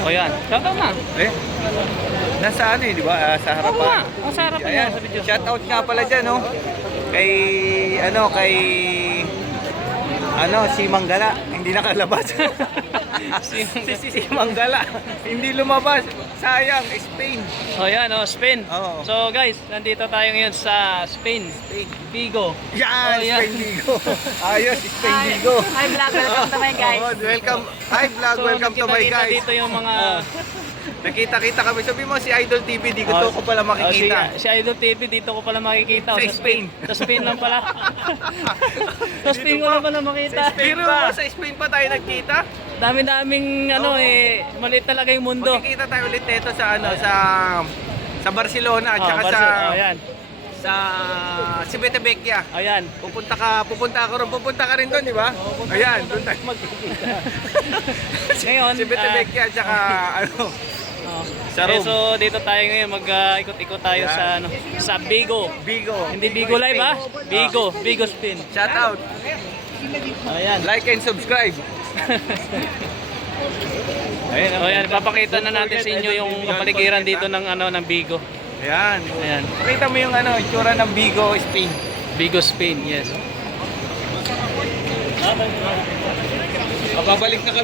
O yan. Shoutout na. Eh? Nasa ano eh, di ba? Sa Oo harapan. nga. Ang sarap niya Ayan, sa video. shoutout nga pala dyan, no? Kay, si Manggala, hindi nakalabas. si Manggala, hindi lumabas. Sayang, Spain. O yan, Spain. Oo. So guys, nandito tayo ngayon sa Spain. Vigo. Yan, Oh, yan. Spain Vigo. Ayos, Spain Hi, Vigo. hi vlog, welcome to my guys. Oh, welcome. Hi vlog, So, welcome to my nakita-kita guys. dito yung mga... Nakita-kita kami. Sabi mo si Idol TV, di ko to ko pala makikita. Si Idol TV dito ko pala makikita. Sa Spain. Sa Spain lang pala. Sa Spain ko lang pala makita. Pero sa Spain pa tayo nagkita. Dami-daming maliit talaga yung mundo. Magkikita tayo ulit dito sa sa Barcelona at saka Ayan. sa Civita Vecchia. Ayan. Pupunta ka rin doon, di ba? Ayan, doon tayo magkikita. Ngayon, Civita Vecchia at saka sa Rome. so dito tayo ngayon mag-ikot-ikot tayo Ayan. sa Vigo. Vigo. Hindi Vigo Live ha? Vigo Spin. Shout out. Ayan. Like and subscribe. Ayan, papakita na natin sa inyo yung kapaligiran dito ng Vigo. Ayan. Ayan. Pakita mo yung itsura ng Vigo, Spain. Vigo Spain, yes. Babalik na kami.